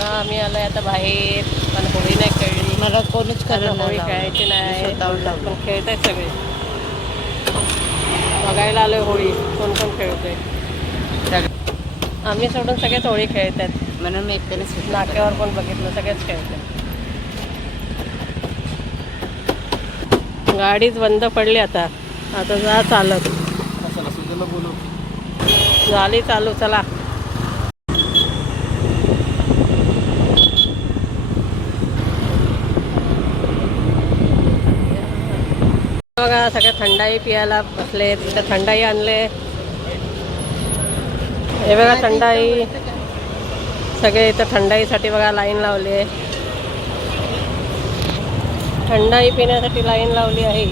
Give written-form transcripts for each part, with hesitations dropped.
आम्ही आलोय आता बाहेर, पण होळी नाही खेळली. मला कोणीच कारण होळी खेळायची नाही, पण खेळतायत सगळे. बघायला आलोय होळी कोण कोण खेळतोय. आम्ही सोडून सगळेच होळी खेळतात म्हणून मी एकट्यानेच नाक्यावर पण बघितलं, सगळेच खेळतात. गाडीच बंद पडली आता जा चालत. झाली चालू, चला. बघा सगळे थंडाई पियाला बसले, तिथे थंडाई आणले. हे बघा थंडाई, सगळे इथं थंडाईसाठी बघा लाईन लावली आहे. थंडाई पिण्यासाठी लाईन लावली आहे.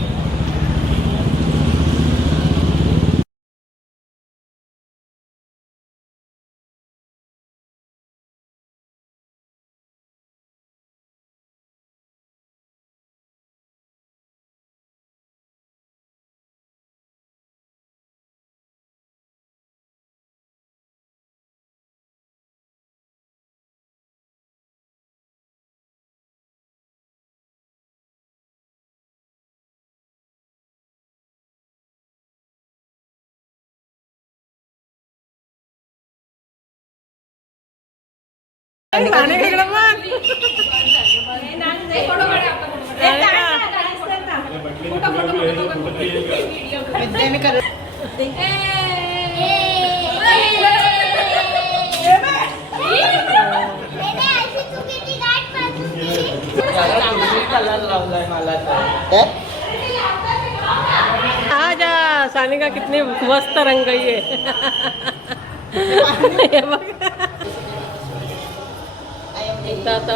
आजा सानिका कितनी मस्त रंग गई है. इथं आता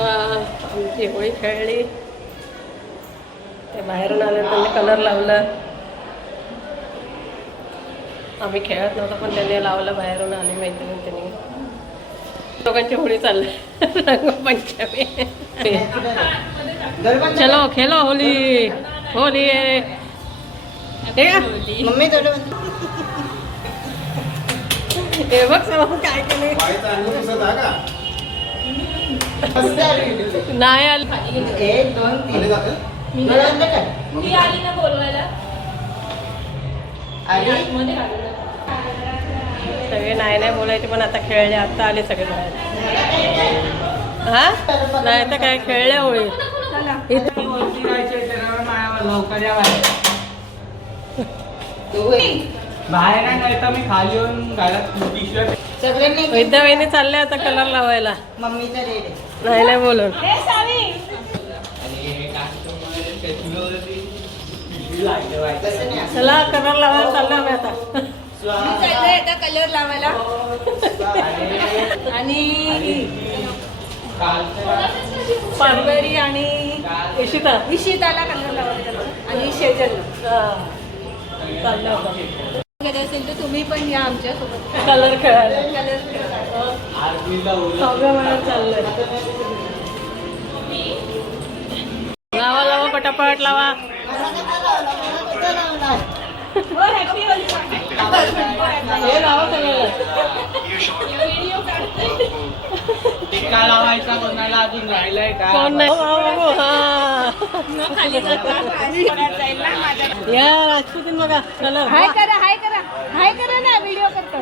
आमची होळी खेळली, ते बाहेरून आले, त्यांनी कलर लावलं. आम्ही खेळत नव्हतो पण त्यांनी लावलं, बाहेरून आले मैत्रिणी. त्यांनी दोघांची होळी चालली, रंगपंचमी. चलो खेलो होली, होली आहे. मम्मी हे बघ सगळं काय केलं नाही आली. 1 2 3 ती आली ना बोलवायला. सगळे नाही बोलायचे, पण आता खेळले. आता आले सगळे बाहेर. हा नाही तर काय, खेळले होळी. बाहेर नाही तर मी खाली येऊन घरात सगळ्यांनी विद्या वहिनी चालले आता कलर लावायला. मम्मीचा रेड नाही बोलून. चला कलर लावायला चाललो आम्ही आता. कलर लावायला. आणि पारवेरी आणि इशिताला कलर लावायला आणि शेजल चाललो आता असेल तर तुम्ही पण या आमच्या सोबत कलर खेळायला. कलर खेळायला. सहाव्या महिन्यात चाललंय. लावा लावा पटापट लावा. हे लावा सगळं. टिक्का लावायचा कोणाला अजून राहिलाय का? कोण नाही. या राजपुतीन बघा कलर. हाय करा, हाय करा, हाय करा ना, व्हिडिओ करतो.